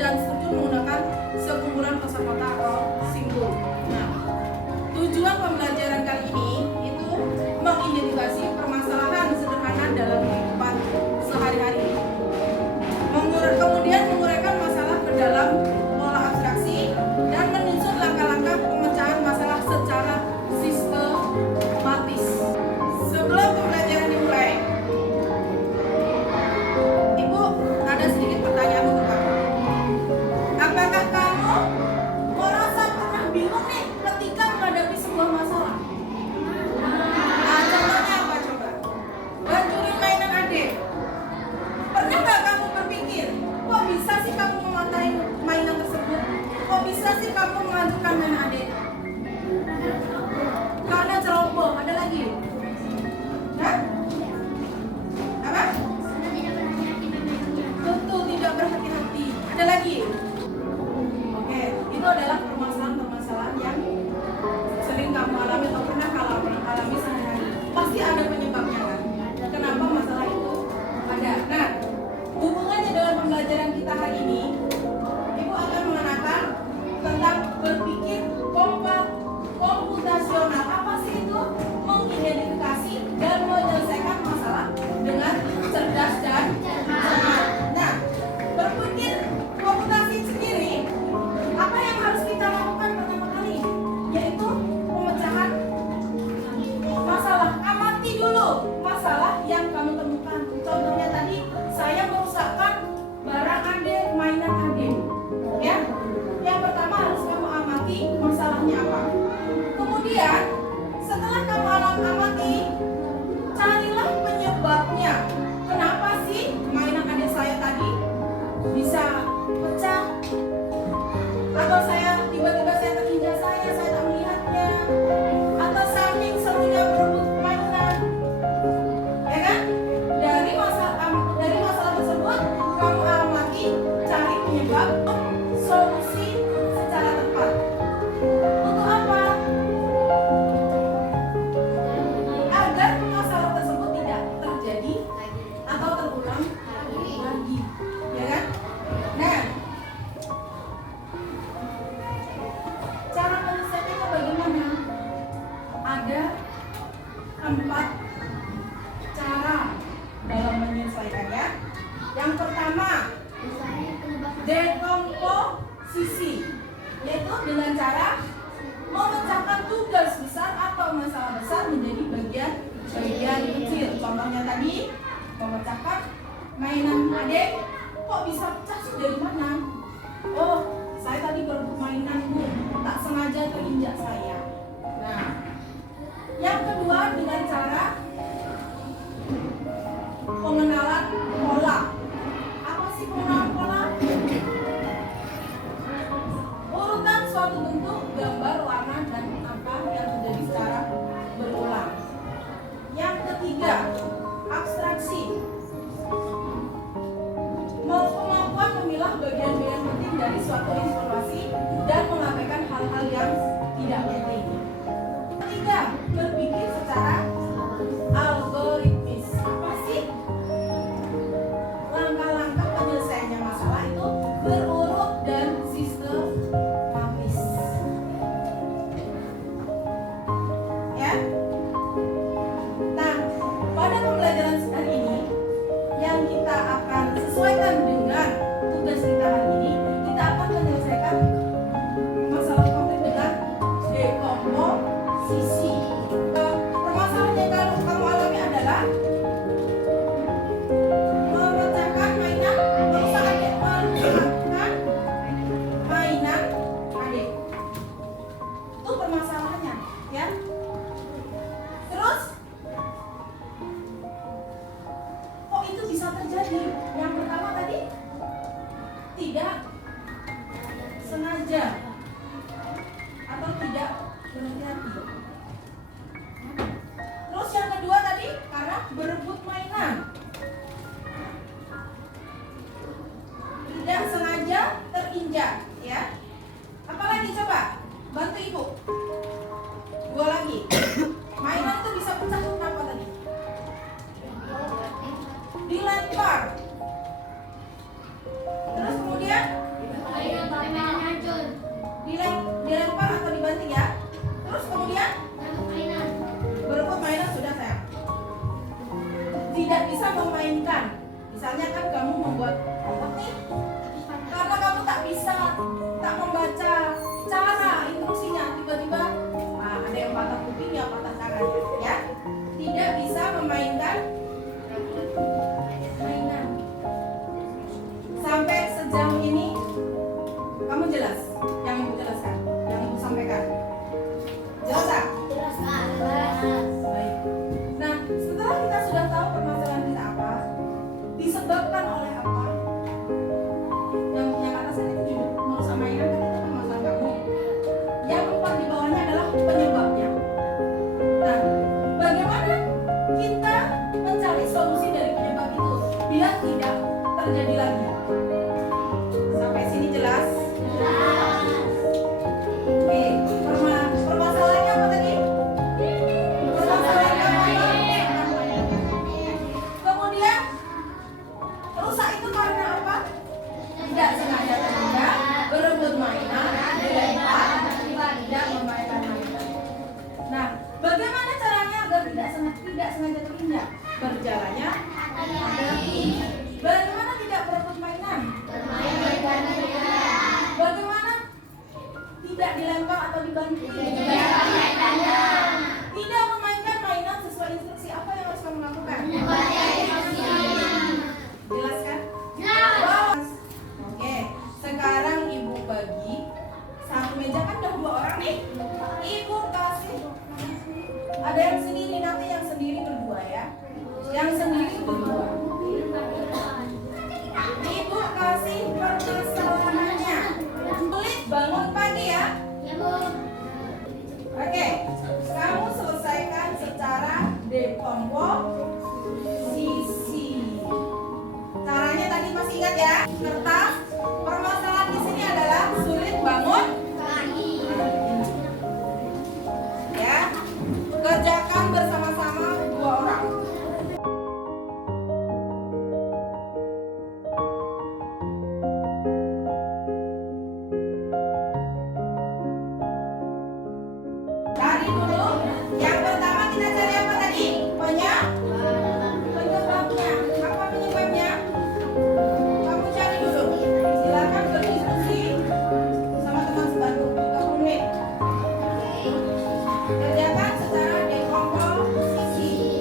dan setuju menggunakan sekumpulan kosakata atau simbol. Nah, tujuan pembelajaran kali ini itu mengidentifikasi permasalahan sederhana dalam kehidupan sehari-hari. Kemudian menguraikan masalah ke dalam pola abstraksi dan menyusun langkah-langkah pemecahan masalah secara sistematis. Sebelum pembelajaran dimulai, Ibu ada sedikit pertanyaan untuk kamu. Apakah kamu merasa pernah bingung nih ketika menghadapi sebuah masalah? Nah, contohnya apa coba? Bancurin mainan adik. Pernah nggak kamu berpikir, kok bisa sih kamu mematahin mainan tersebut? Kok bisa sih kamu menghancurkan mainan adik? Karena ceroboh. Ada lagi? Hah? Apa? Betul, tidak berhati-hati. Ada lagi? Oke, itu adalah permasalahan-permasalahan yang sering kamu alami atau pernah kamu alami sehari-hari. Pasti ada penyebabnya kan? Kenapa masalah itu ada? Nah, hubungannya dengan pembelajaran kita hari ini, Ibu akan mengenakan tentang berpikir komputasional. Apa sih itu? Mengidentifikasi dan menyelesaikan masalah dengan cerdas dan cermat. Nah, berpikir komputasi sendiri, apa yang harus kita lakukan pertama kali? Yaitu pemecahan masalah. Amati dulu masalah yang kamu temukan. Contohnya tadi, saya merusakkan barang adik, mainan adik. Ya, yang pertama harus kamu amati masalahnya apa. Kemudian setelah kamu amati, carilah penyebabnya. Kenapa sih mainan adik saya tadi bisa pecah? Atau tiba-tiba saya terinjak, saya tak melihatnya. Atau saking serunya berebut mainan. Ya kan? Dari masalah tersebut kamu amati, cari penyebab, solusi secara tepat. Untuk apa? Agar masalah tersebut tidak terjadi atau terulang lagi. Ya kan? Nah, cara menyelesaikannya bagaimana? Ada 4 cara dalam menyelesaikannya. Yang pertama, dekomposisi, yaitu dengan cara memecahkan tugas besar atau masalah besar menjadi bagian kecil. Contohnya tadi, memecahkan mainan adik, kok bisa pecah sih, dari mana? Oh, saya tadi berebut mainanmu, tak sengaja terinjak saya. Nah, yang kedua dengan cara pengenalan pola. Apa sih pengenalan pola? Urutan suatu bentuk, gambar, warna, dan angka yang terjadi secara berulang. Yang ketiga, abstraksi. Kemampuan memilah bagian-bagian penting dari suatu informasi dan mengabaikan hal-hal yang tidak penting. Ketiga, berpikir secara algoritmis. Apa sih? Langkah-langkah penyelesaiannya masalah itu berurut dan sistematis. Ya. Nah, pada pembelajaran hari ini yang kita akan sesuaikan dengan tugas kita hari ini, kita akan menyelesaikan masalah konkret dengan dekomposisi. Permasalahan yang kamu alami adalah memecahkan mainan, merusakkan mainan adik. Itu permasalahannya, ya. Terus, kok itu bisa terjadi? Yang pertama tadi, tidak sengaja atau tidak berhati-hati. Terus yang kedua tadi, karena berebut mainan. Tidak sengaja terinjak, ya. Apalagi coba, bantu ibu. 2 lagi. Mainan itu bisa pecah kenapa tadi? Dilempar. Terus kemudian lagi. Sampai sini jelas? Oke, permasalahannya apa tadi? Permasalahannya mainan. Kemudian rusak itu karena apa? Tidak sengaja terinjak, berebut mainan, dilempar, tidak memainkan mainan. Nah, bagaimana caranya agar tidak sengaja terinjak? Berjalannya hati-hati. Bagaimana tidak berebut mainan? Bagaimana tidak dilempar atau dibanting? Tidak memainkan mainan sesuai instruksi. Apa yang harus kamu lakukan? Jelas kan? Jelas. Oke, sekarang ibu bagi satu meja, kan ada 2 orang nih. Ibu kasih, ada yang sendiri, nanti yang sendiri berdua ya. Yang sendiri berdua. Ibu kasih permasalahannya. Sulit bangun pagi ya. Oke, kamu selesaikan secara dekomposisi. Caranya tadi masih ingat ya? Kertas. Permasalahan di sini adalah sulit bangun pagi. Ya, kerjakan bersama-sama 2 orang. Cari dulu. Yang pertama kita cari apa tadi? Penyebabnya. Apa penyebabnya? Kamu cari dulu. Silakan berdiskusi sama teman sebantu 30 menit. Kerjakan secara dekomposisi. Ya.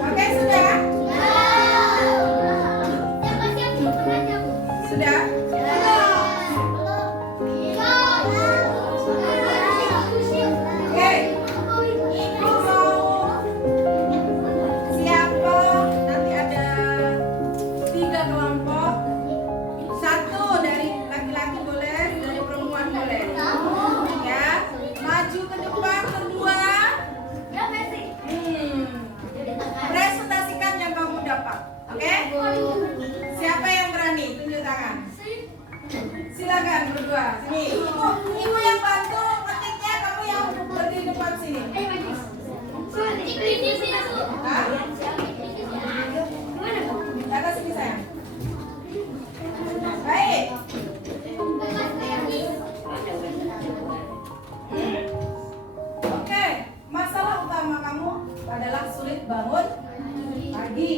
Oke, sudah? Sudah? Oke. Ibu mau siapa? Nanti ada 3 kelompok. 1 dari laki-laki boleh, dari perempuan boleh. Ya, maju ke depan berdua. Presentasikan yang kamu dapat. Oke? Siapa yang berani? Tunjuk tangan. Silakan berdua. Sini. Ibu yang bantu ketiknya, kamu yang berdiri depan sini. Hah? Di atas sini sayang. Baik. Oke, masalah utama kamu adalah sulit bangun pagi.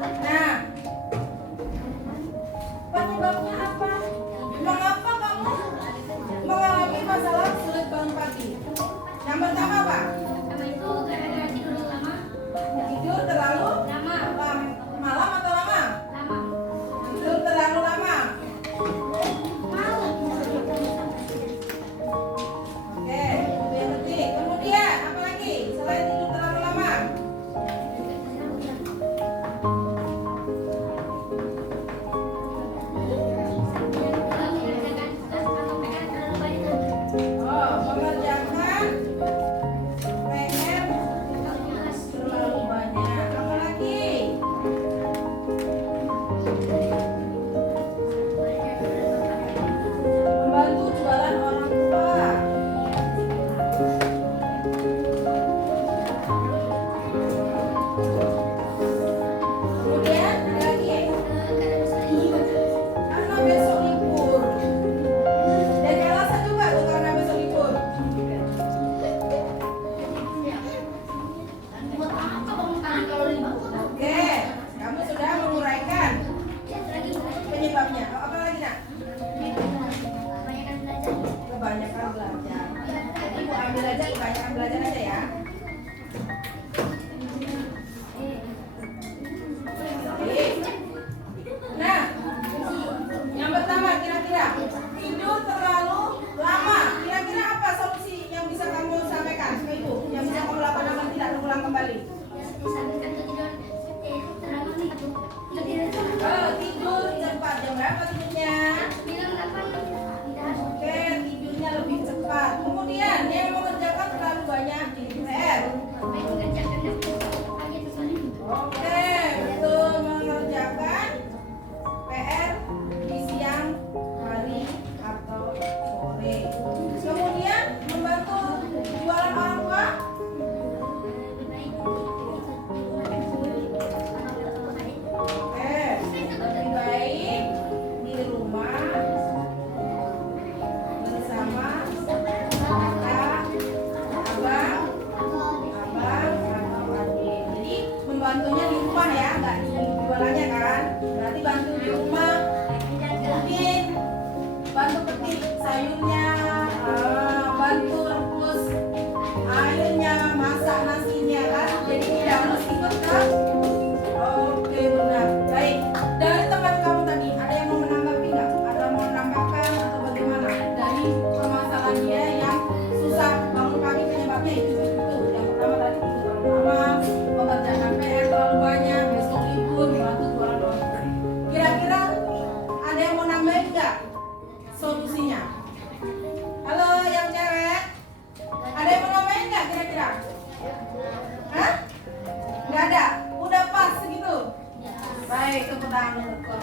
Nah, penyebabnya apa? Mengapa kamu mengalami masalah sulit bangun pagi? Yang pertama apa? Tidur terlalu malam atau lama? Tidur terlalu lama. ambil aja, kebanyakan belajar aja ya. Nah, yang pertama kira-kira tidur terlalu lama. Kira-kira apa solusi yang bisa kamu sampaikan ke ibu? Yang bisa kamu lakukan agar tidak terulang kembali? Tidur cepat. Jam berapa tidurnya? Oke, tidurnya lebih cepat. Kemudian dia mengerjakan terlalu banyak PR. Oke, betul, mengerjakan PR di siang hari atau sore. Kemudian membantu jualan orang tua. Oke, lebih baik di rumah bersama kakak, abang atau adik. Jadi membantunya di rumah ya, nggak di jualannya kan. Berarti bantu di rumah, mungkin bantu petik sayurnya, bantu rebus airnya, masak nasinya kan. Jadi tidak harus ikut kan. Oke, benar. Baik. Dari teman kamu tadi, ada yang mau menanggapi nggak? Ada yang mau menambahkan atau bagaimana? Dari permasalahan dia yang susah bangun pagi, penyebabnya itu. Yang pertama tadi tidur terlalu lama, mengerjakan PR terlalu banyak, besok libur, bantu jualan orang tua. Kira-kira ada yang mau nambahin nggak solusinya? Halo, yang cewek, ada yang mau nambahin nggak kira-kira? Hah? Nggak ada? Udah pas segitu? Baik, tepuk tangan untuk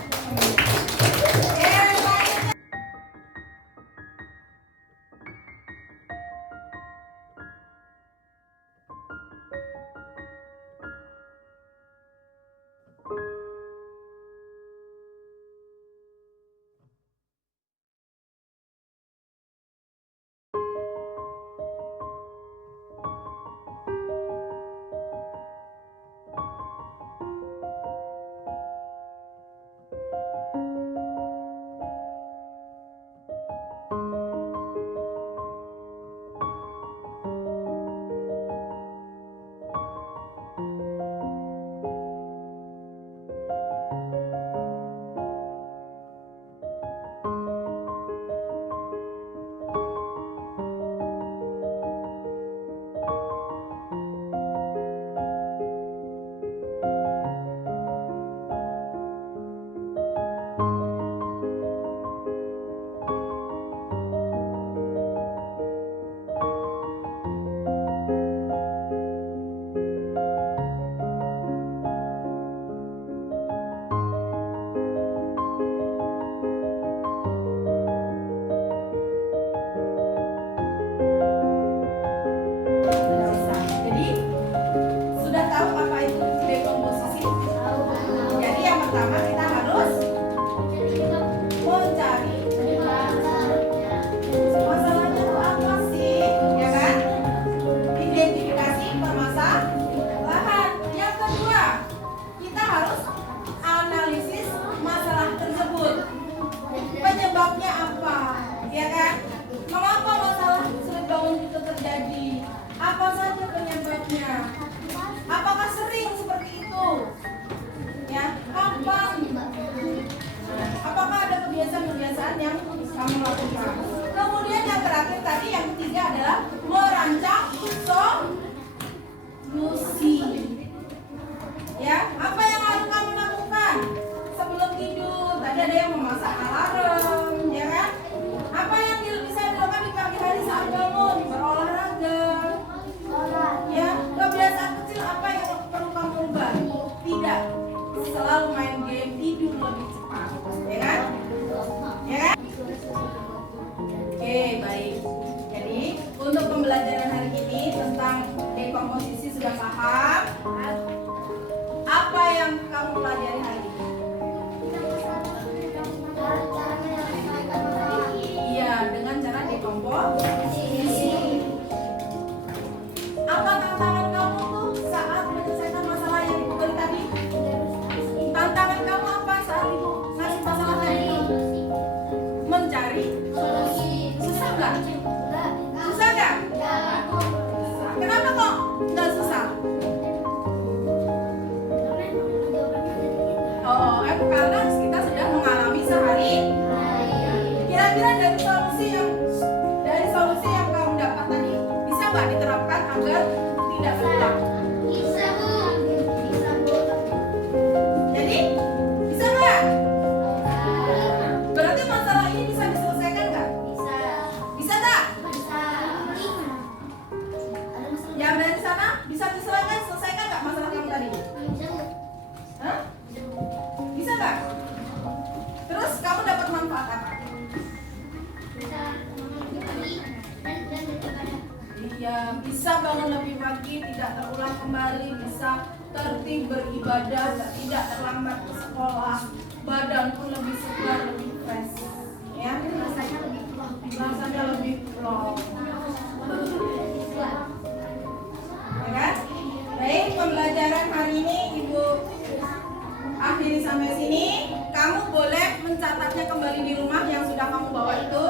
Oke, baik. Jadi nggak diterapkan agar tidak berulang? Bisa, Bu. Bisa, Bu. Jadi bisa nggak? Berarti masalah ini bisa diselesaikan nggak? Bisa. Bisa nggak? Bisa. Yang dari sana bisa selesaikan nggak masalah kamu tadi? Bisa, Bu. Hah? Bisa nggak? Terus kamu dapat manfaat apa? Bisa lebih pagi dan daripada Iya, bisa bangun lebih pagi, tidak terulang kembali, bisa tertib beribadah, tidak terlambat ke sekolah, badan pun lebih segar, lebih fresh, ya, rasanya lebih plong. rasanya lebih plong, ya kan? Baik, pembelajaran hari ini Ibu akhiri sampai sini. Kamu boleh mencatatnya kembali di rumah yang sudah kamu bawa itu.